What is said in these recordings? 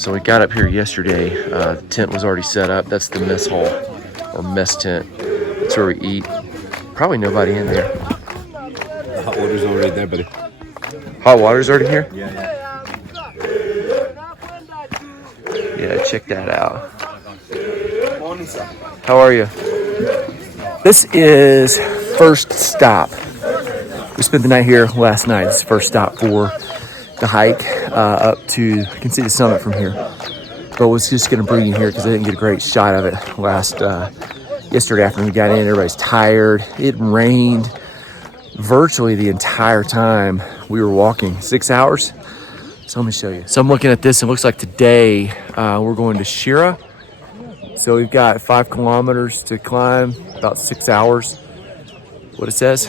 So we got up here yesterday. The tent was already set up. That's the mess hall or mess tent. That's where we eat. Probably nobody in there. The hot water's already there, buddy. Hot water's already here? Yeah. Yeah, check that out. How are you? This is first stop. We spent the night here last night. It's first stop for the hike up to, you can see the summit from here. But was just gonna bring you here because I didn't get a great shot of it yesterday afternoon. We got in, everybody's tired. It rained virtually the entire time we were walking, 6 hours. So let me show you. So I'm looking at this, and it looks like today we're going to Shira. So we've got 5 kilometers to climb, about 6 hours, what it says.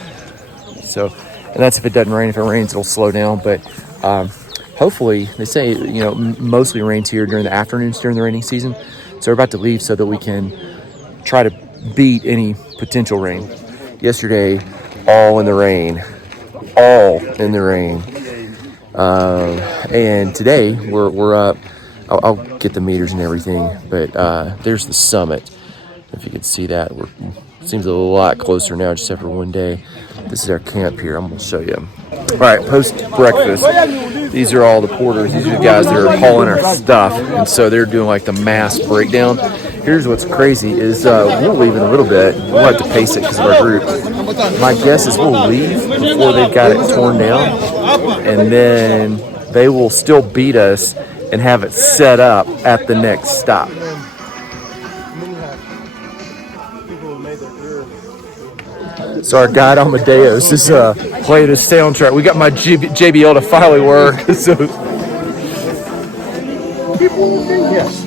So, and that's if it doesn't rain. If it rains, it'll slow down. But hopefully, they say, mostly rains here during the afternoons during the rainy season. So we're about to leave so that we can try to beat any potential rain. Yesterday, all in the rain. And today we're up. I'll get the meters and everything, but there's the summit. If you can see that, seems a lot closer now, just after one day. This is our camp here. I'm gonna show you. All right, post breakfast. These are all the porters. These are the guys that are hauling our stuff, and so they're doing like the mass breakdown. Here's what's crazy is we'll leave in a little bit. We'll have to pace it because of our group. My guess is we'll leave before they've got it torn down, and then they will still beat us and have it set up at the next stop. So our guide Amadeus is playing his soundtrack. We got my JBL to finally work. So yes.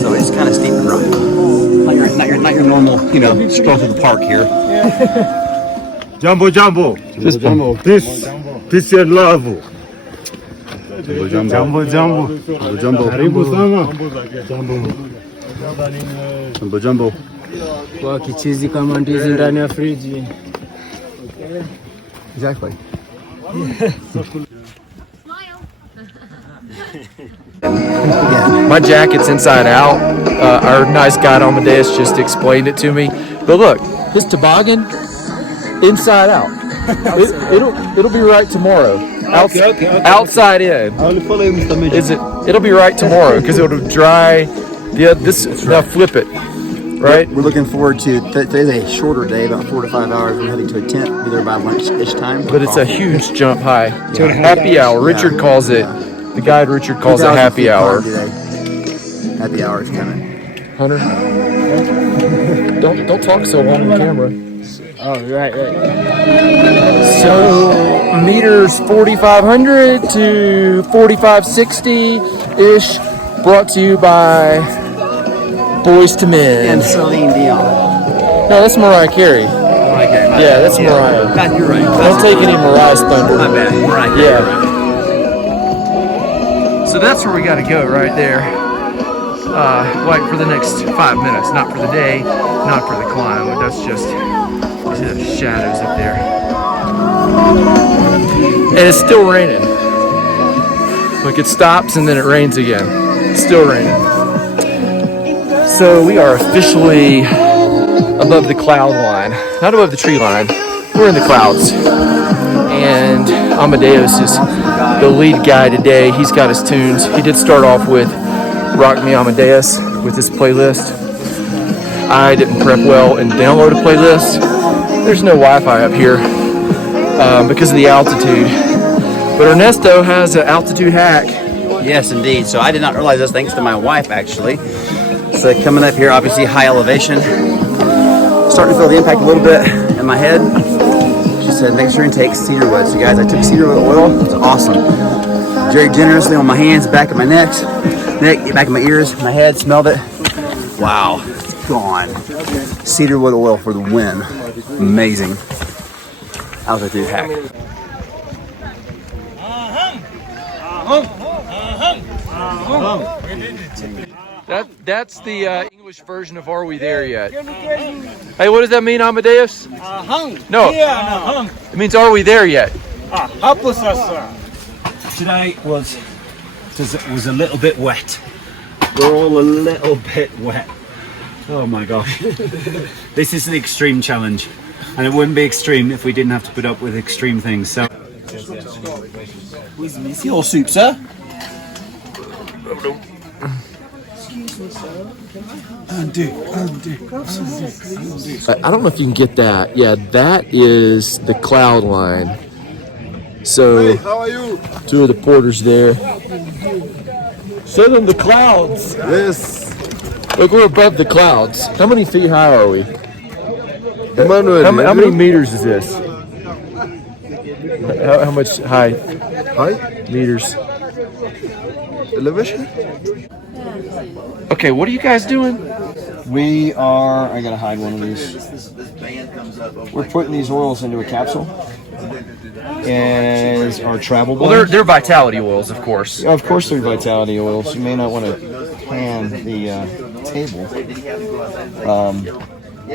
So it's kind of steep and rough. Not your normal, stroll through the park here. Jumbo. This your love. Jumbo. Kwa kichizi kama ndizi ndani ya friji. Exactly. My jacket's inside out. Our nice guide Amadeus just explained it to me. But look, this toboggan, inside out. It'll be right tomorrow. Okay. Outside in. It'll be right tomorrow because it'll dry. Yeah, now flip it. Right. We're looking forward to today's a shorter day, about 4 to 5 hours. We're heading to a tent, be there by lunch-ish time. But it's a huge jump high. Yeah. Happy hour. Richard calls it. The guide Richard calls it happy hour. Happy hour is coming. Hunter, don't talk so long on camera. Oh, right. So meters 4,500 to 4,560-ish, brought to you by Boys to Men. And Celine Dion. No, that's Mariah Carey. Yeah, that's Mariah. God, you're right. Don't take any Mariah's thunder. My bad. Mariah Carey. Yeah. So that's where we got to go right there. Like for the next 5 minutes, not for the day, not for the climb. But that's just the shadows up there. And it's still raining. Like it stops and then it rains again. It's still raining. So we are officially above the cloud line, not above the tree line. We're in the clouds. And Amadeus is the lead guy today. He's got his tunes. He did start off with Rock Me Amadeus with his playlist. I didn't prep well and download a playlist. There's no Wi-Fi up here because of the altitude. But Ernesto has an altitude hack. Yes, indeed. So I did not realize this, thanks to my wife, actually. So coming up here, obviously high elevation. Starting to feel the impact a little bit in my head. She said, make sure you take cedarwood. So guys, I took cedarwood oil. It's awesome. Very generously on my hands, back of my neck, back of my ears, my head, smelled it. Wow, it's gone. Cedarwood oil for the win. Amazing. Altitude hack. That's the English version of "Are we there yet?" Hey, what does that mean, Amadeus? Hung. No, Yeah, hung. it means "Are we there yet?" Hapus sir. Today was a little bit wet. We're all a little bit wet. Oh my gosh. This is an extreme challenge, and it wouldn't be extreme if we didn't have to put up with extreme things. So Fuel soup, sir. I don't know if you can get that. Yeah, that is the cloud line. So, How are you? two of the porters there. Show them the clouds. Yes. Look, we're above the clouds. How many feet high are we? Emmanuel. How many meters is this? How much high? Hi. Meters. Elevation? Okay, what are you guys doing? We are, I gotta hide one of these. We're putting these oils into a capsule as our travel Well, blend. they're vitality oils, of course. Of course they're vitality oils. You may not want to pan the table.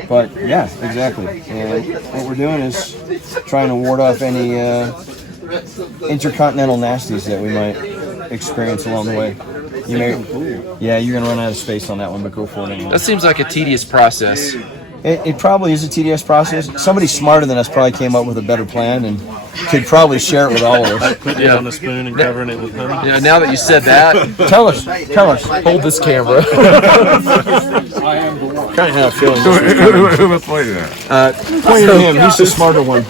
But yeah, exactly. And what we're doing is trying to ward off any intercontinental nasties that we might experience along the way. You may, yeah, you're gonna run out of space on that one, but go for it anyway. That seems like a tedious process. It probably is a tedious process. Somebody smarter than us probably came up with a better plan and could probably share it with all of us. Putting it on a spoon and covering it with honey. Yeah, now that you said that, Tell us. hold this camera. Kind of have a feeling. Who am I pointing at? Point at him. He's the smarter one.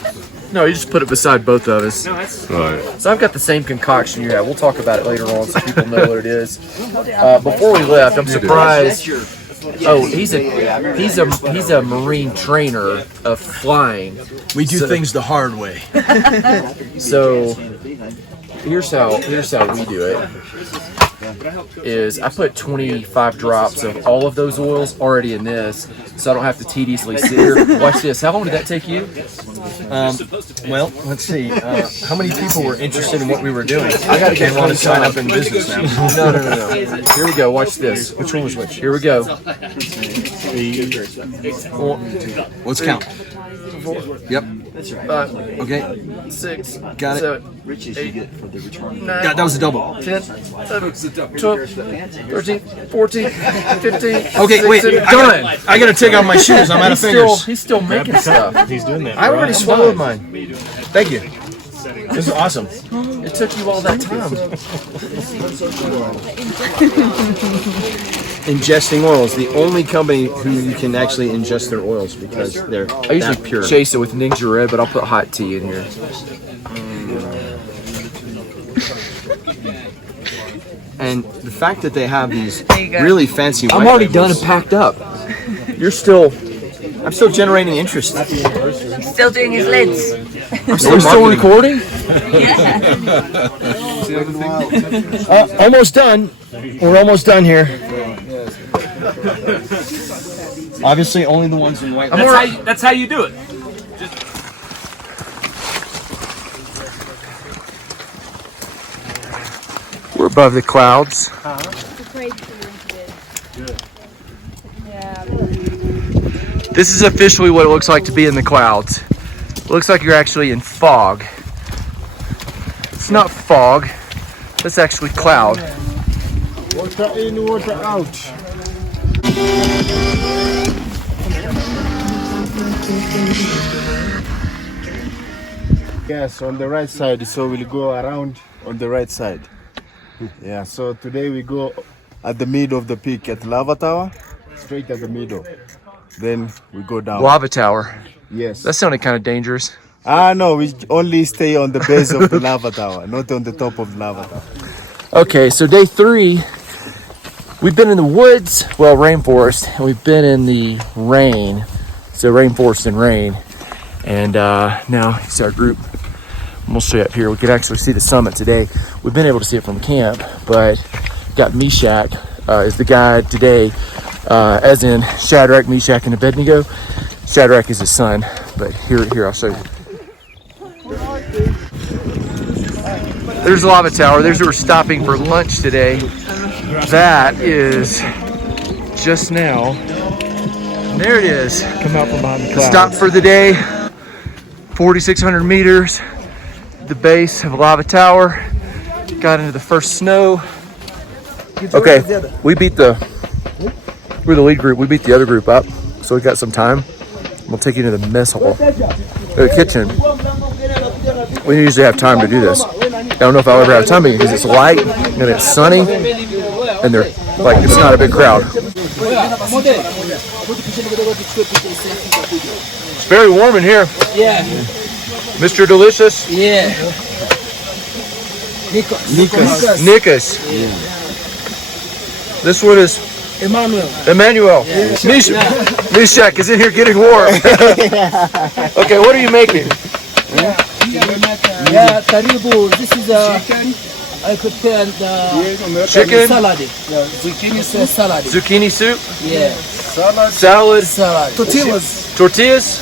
No, you just put it beside both of us. Right. So I've got the same concoction you have. We'll talk about it later on so people know what it is. Before we left, I'm surprised. Oh, he's a marine trainer of flying. We do things the hard way. So here's how we do it. Is I put 25 drops of all of those oils already in this, so I don't have to tediously sit here. Watch this. How long did that take you? Well, let's see. How many people were interested in what we were doing? I got to get one to sign up in business now. No. Here we go. Watch this. Which one was which? Here we go. Let's count. Yep. 5, Okay. 6, Got it. 7, 8, 9, That was a double. 10, 11, 12, 13, 14, 15. Okay, wait. 16, I gotta take off my shoes. I'm out of fingers. He's still making stuff. He's doing that. I already swallowed mine. Thank you. This is awesome. It took you all that time. Ingesting oils. The only company who you can actually ingest their oils because they're I usually that pure. chase it with Ninja Red, but I'll put hot tea in here. And the fact that they have these really fancy I'm white already done and labels, packed up. You're still. I'm still generating interest. Still doing his lids. We're still recording? Almost done. We're almost done here. Obviously, only the ones in white. That's how you do it. We're above the clouds. This is officially what it looks like to be in the clouds. It looks like you're actually in fog. It's not fog, that's actually cloud. Water in, water out. Yes, on the right side, so we'll go around on the right side. Yeah, so today we go at the middle of the peak at Lava Tower, straight at the middle. Then we go down. Lava tower. Yes. That sounded kind of dangerous. No, we only stay on the base of the lava tower, not on the top of the lava tower. Okay, so day 3, we've been in the woods, well, rainforest, and we've been in the rain. So rainforest and rain. And now it's our group. We'll show you up here. We can actually see the summit today. We've been able to see it from camp, but got Meshach is the guide today, as in Shadrach, Meshach, and Abednego. Shadrach is his son, but here I'll show you. There's the lava tower. There's where we're stopping for lunch today. That is just now. And there it is. Come out from behind the clouds. Stop for the day. 4,600 meters. The base of Lava Tower. Got into the first snow. Okay, we're the lead group. We beat the other group up, so we got some time. We'll take you to the mess hall, the kitchen. We usually have time to do this. I don't know if I'll ever have time because it's light and it's sunny, and they're like it's not a big crowd. It's very warm in here. Yeah. Mr. Delicious. Yeah. Nikas. This one is Emmanuel. Yeah. Mishak is in here getting warm. Okay, what are you making? Yeah, karibu. This is chicken. I prepared chicken salad. Zucchini salad. Zucchini soup. Yeah. Salad. Tortillas.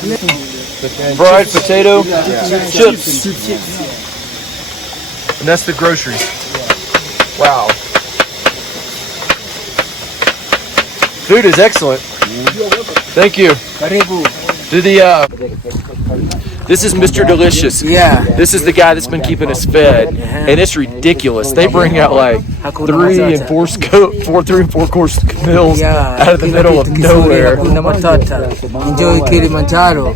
Fried potato. Chips. And that's the groceries. Wow. Food is excellent. Thank you. Do this is Mr. Delicious. Yeah. This is the guy that's been keeping us fed, and it's ridiculous. They bring out like 3 and 4 course meals out of the middle of nowhere. Enjoy Kilimanjaro.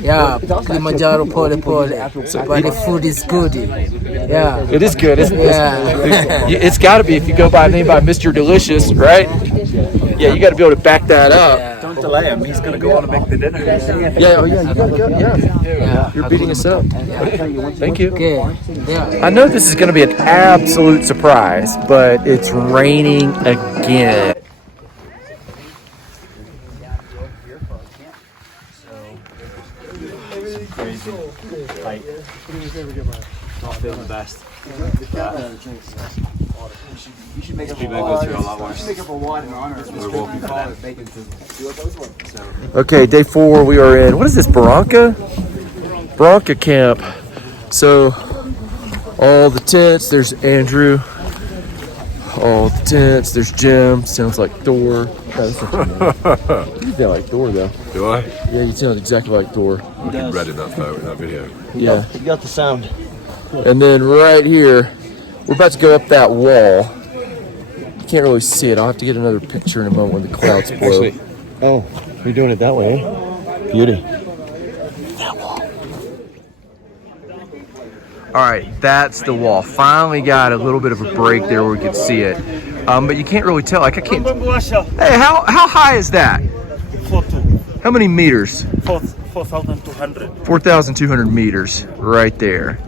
Yeah, Kilimanjaro pole. But the food is good. Yeah. It is good. It's got to be if you go by the name by Mr. Delicious, right? Yeah, you got to be able to back that up. Don't delay him. He's going to go on and make the dinner. Yeah, you got to go. Yeah. You're beating us up. Thank you. Okay. Yeah. I know this is going to be an absolute surprise, but it's raining again. Crazy. Like, not feeling the best. You should make up a go through a lot worse. We're walking for that. Okay, day 4, we are in, what is this, Barranca camp. So, all the tents, there's Andrew. All the tents, there's Jim. Sounds like Thor. You sound like Thor, though. Do I? Yeah, you sound exactly like Thor. You did red in that photo, in that video. Yeah. You got the sound. And then right here, we're about to go up that wall. You can't really see it. I'll have to get another picture in a moment when the clouds blow. Actually, oh, you're doing it that way, eh? Beauty. That wall. All right, that's the wall. Finally got a little bit of a break there where we could see it. But you can't really tell. Like I can't. Hey, how high is that? 4,200. How many meters? 4,200. 4,200 meters right there.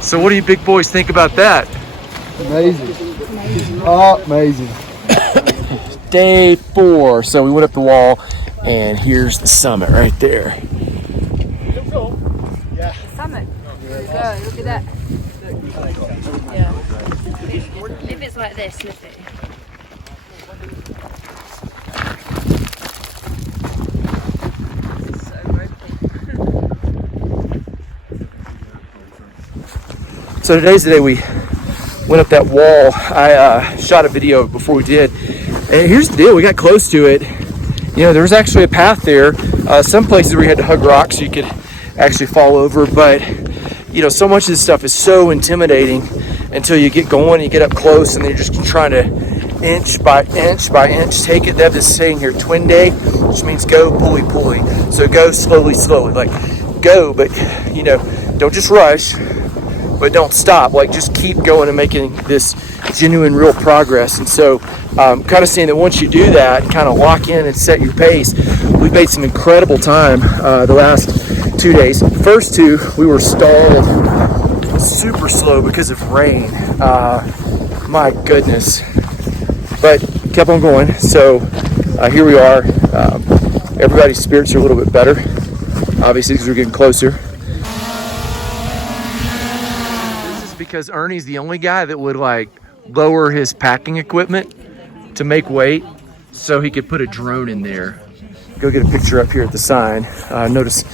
So what do you big boys think about that? Amazing. Oh, amazing. Day 4. So we went up the wall, and here's the summit right there. Summit. There we go. Look at that. Yeah. If it's like this, lift it. This is so ropey. So today's the day we went up that wall. I shot a video before we did. And here's the deal, we got close to it. You know, there was actually a path there. Some places where you had to hug rocks so you could actually fall over. But, you know, so much of this stuff is so intimidating until you get going, you get up close, and then you're just trying to inch by inch by inch take it. They have this saying here, twin day, which means go, pulley, pulley. So go slowly, slowly. Like, go, but, you know, don't just rush. But don't stop, like just keep going and making this genuine, real progress. And so kind of saying that once you do that, kind of lock in and set your pace. We've made some incredible time the last 2 days. The first 2, we were stalled super slow because of rain. My goodness. But kept on going. So here we are. Everybody's spirits are a little bit better, obviously, because we're getting closer. Because Ernie's the only guy that would like lower his packing equipment to make weight. so he could put a drone in there. Go get a picture up here at the sign. Notice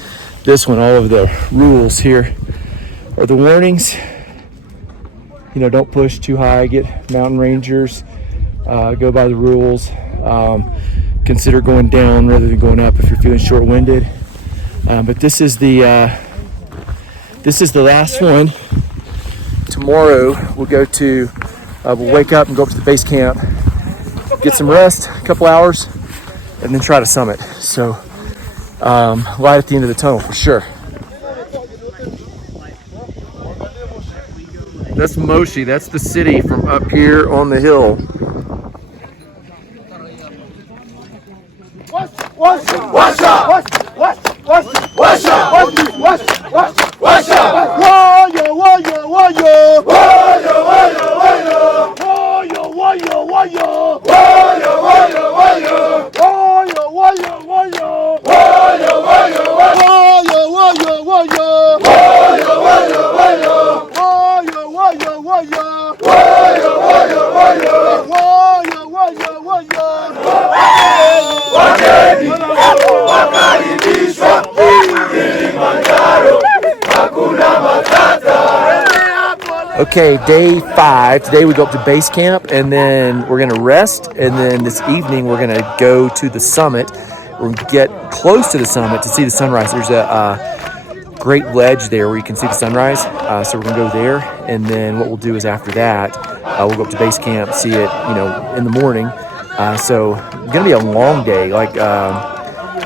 this one, all of the rules here are the warnings. You know, don't push too high, get mountain rangers, go by the rules. Consider going down rather than going up if you're feeling short-winded. But this is the last one. Tomorrow we'll go to, we'll wake up and go up to the base camp, get some rest, a couple hours, and then try to summit. So light at the end of the tunnel for sure. That's Moshi. That's the city from up here on the hill. Okay, day 5. Today we go up to base camp, and then we're gonna rest, and then this evening we're gonna go to the summit. We're gonna get close to the summit to see the sunrise. There's a great ledge there where you can see the sunrise, so we're gonna go there, and then what we'll do is after that, we'll go up to base camp, see it, you know, in the morning. So it's gonna be a long day, like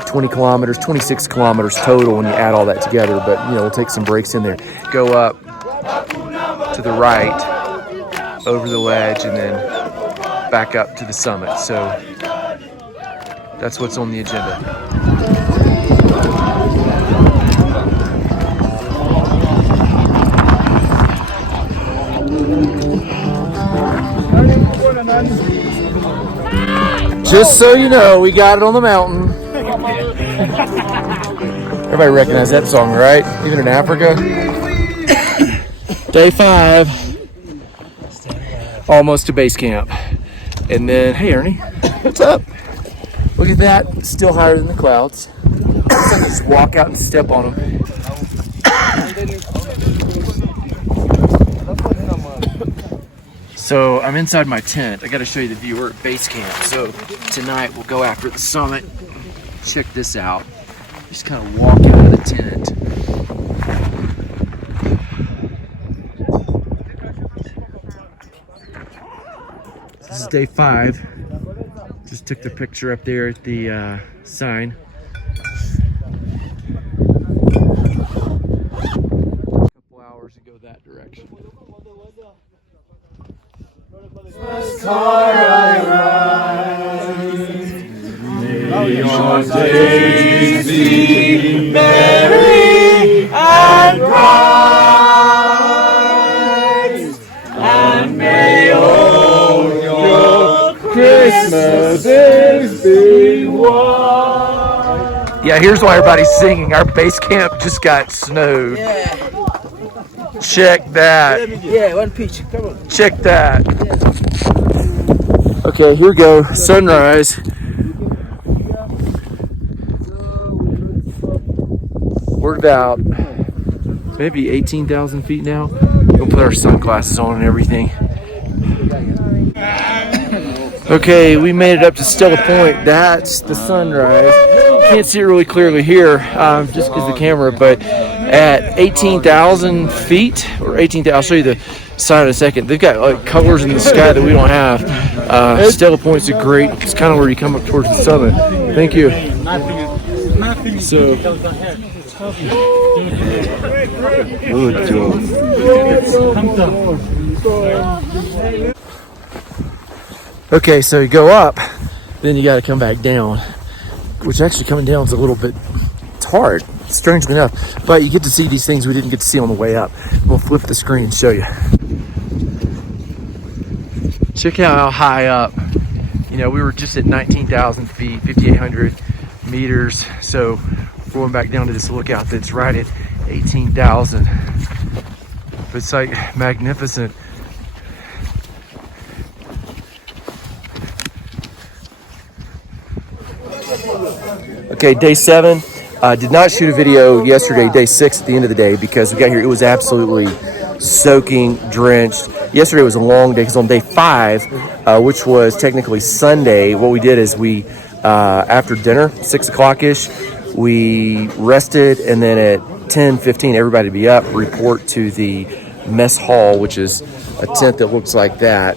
20 kilometers, 26 kilometers total when you add all that together, but you know, we'll take some breaks in there. Go up to the right over the ledge and then back up to the summit. So that's what's on the agenda. Just so you know, we got it on the mountain. Everybody recognize that song, right? Even in Africa. Day 5, almost to base camp. And then, hey Ernie, what's up? Look at that, still higher than the clouds. Just walk out and step on them. So I'm inside my tent. I gotta show you the view. We're at base camp. So tonight we'll go after the summit. Check this out. Just kind of walk out of the tent. This is day 5. Just took the picture up there at the sign. A couple hours to go that direction. May your days be merry and bright, and may all your Christmases be white. Yeah, here's why everybody's singing. Our base camp just got snowed. Yeah. Check that. Yeah, one picture. Come on. Check that. Okay, here we go. Sunrise. We're about maybe 18,000 feet now. We'll put our sunglasses on and everything. Okay, we made it up to Stella Point. That's the sunrise. Can't see it really clearly here, just because of the camera, but at 18,000 feet, or 18,000, I'll show you the sign in a second. They've got like colors in the sky that we don't have. Stella Point's a great, it's kind of where you come up towards the summit. Thank you. So, good job. Okay, so you go up, then you got to come back down, which actually coming down is a little bit, it's hard, strangely enough, but you get to see these things we didn't get to see on the way up. We'll flip the screen and show you. Check out how high up, you know, we were just at 19,000 feet, 5,800 meters, so we're going back down to this lookout that's right at 18,000. It's like magnificent. Okay, day 7. Did not shoot a video yesterday, day 6 at the end of the day, because we got here, it was absolutely soaking, drenched. Yesterday was a long day because on day 5, which was technically Sunday, what we did is we, after dinner, 6 o'clock-ish, we rested, and then at 10:15, everybody would be up, report to the mess hall, which is a tent that looks like that,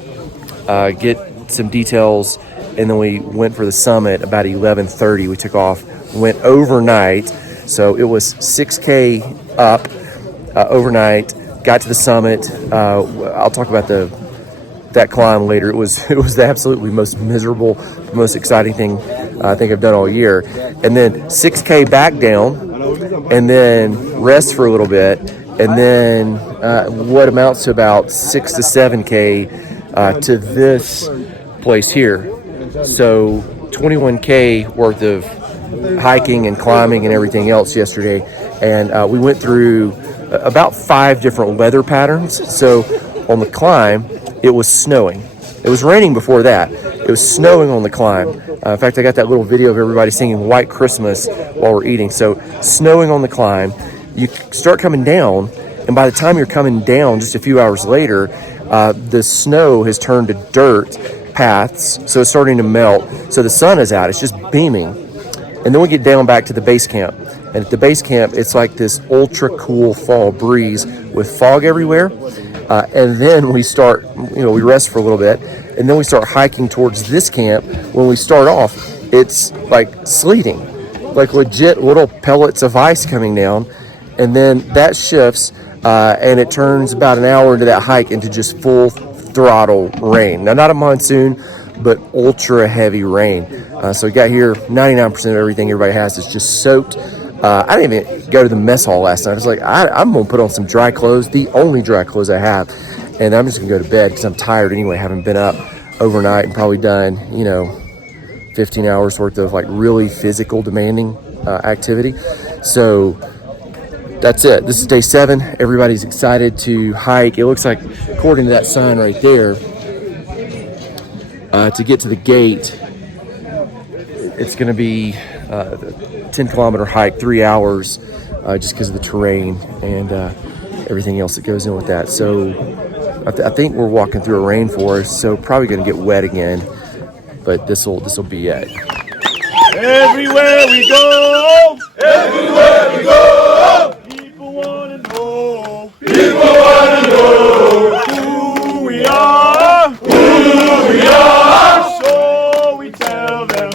get some details, and then we went for the summit about 11:30. We took off, went overnight, so it was 6K up overnight, got to the summit. I'll talk about that climb later. It was the absolutely most miserable, most exciting thing I think I've done all year. And then 6K back down, and then rest for a little bit, and then what amounts to about 6 to 7K to this place here. So 21K worth of hiking and climbing and everything else yesterday, and we went through about 5 different weather patterns. So on the climb, it was snowing. It was raining before that. It was snowing on the climb. In fact, I got that little video of everybody singing White Christmas while we're eating. So snowing on the climb, you start coming down, and by the time you're coming down just a few hours later, the snow has turned to dirt paths, so it's starting to melt. So the sun is out, it's just beaming. And then we get down back to the base camp. And at the base camp, it's like this ultra cool fall breeze with fog everywhere. And then we start, we rest for a little bit, and then we start hiking towards this camp. When we start off, it's like sleeting, like legit little pellets of ice coming down. And then that shifts, and it turns about an hour into that hike into just full throttle rain. Now, not a monsoon, but ultra heavy rain. So we got here, 99% of everything everybody has is just soaked. I didn't even go to the mess hall last night. I was like, I'm going to put on some dry clothes, the only dry clothes I have, and I'm just going to go to bed because I'm tired anyway, having been up overnight and probably done, 15 hours worth of like really physical demanding activity. So that's it. This is day 7. Everybody's excited to hike. It looks like, according to that sign right there, to get to the gate, it's going to be a 10-kilometer hike, 3 hours, just because of the terrain and everything else that goes in with that. So I think we're walking through a rainforest, so probably going to get wet again, but this will be it. Everywhere we go, people want to know who we are, so we tell them,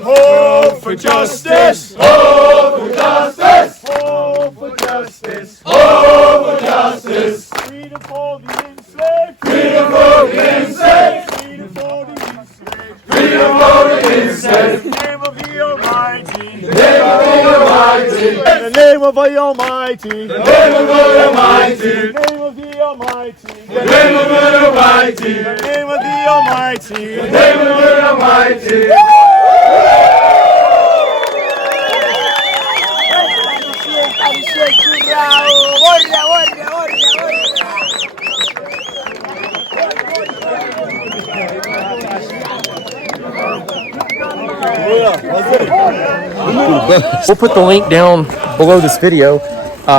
hope for justice, hope for justice, hope for justice, hope for justice, freedom for the enslaved, freedom for the enslaved, freedom for the enslaved, freedom for the enslaved, in the name of the Almighty, in the name of the Almighty, in the name of the Almighty, in the name of the Almighty, in the name of the Almighty, in the name of the Almighty, in the name of the Almighty, in the name of the Almighty. We'll put the link down below this video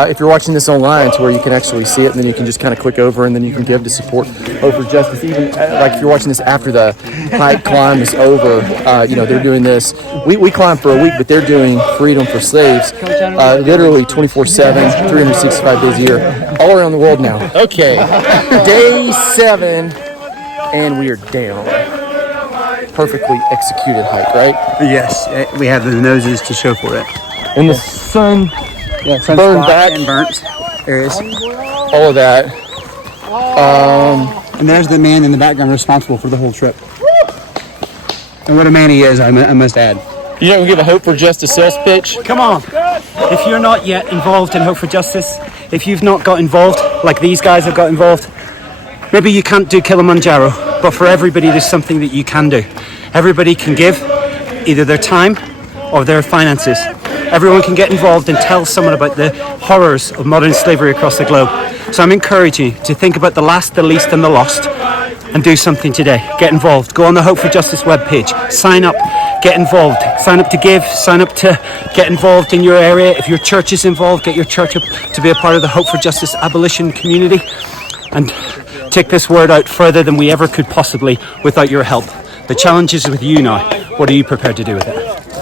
if you're watching this online, to where you can actually see it, and then you can just kind of click over, and then you can give to support Hope for Justice. Even like if you're watching this after the hike climb is over, they're doing this. We climb for a week, but they're doing freedom for slaves, literally 24/7, 365 days a year, all around the world now. Okay, day 7, and we are down. Perfectly executed hike, right? Yes, we have the noses to show for it. And the sun burned back and burnt. There it is. All of that. And there's the man in the background responsible for the whole trip. And what a man he is, I must add. You don't give a Hope for Justice sales pitch? Come on. If you're not yet involved in Hope for Justice, if you've not got involved like these guys have got involved, maybe you can't do Kilimanjaro, but for everybody there's something that you can do. Everybody can give either their time or their finances. Everyone can get involved and tell someone about the horrors of modern slavery across the globe. So I'm encouraging you to think about the last, the least and the lost and do something today. Get involved. Go on the Hope for Justice webpage. Sign up. get involved. Sign up to give, sign up to get involved in your area. If your church is involved, get your church up to be a part of the Hope for Justice abolition community, and take this word out further than we ever could possibly without your help. The challenge is with you now. What are you prepared to do with it?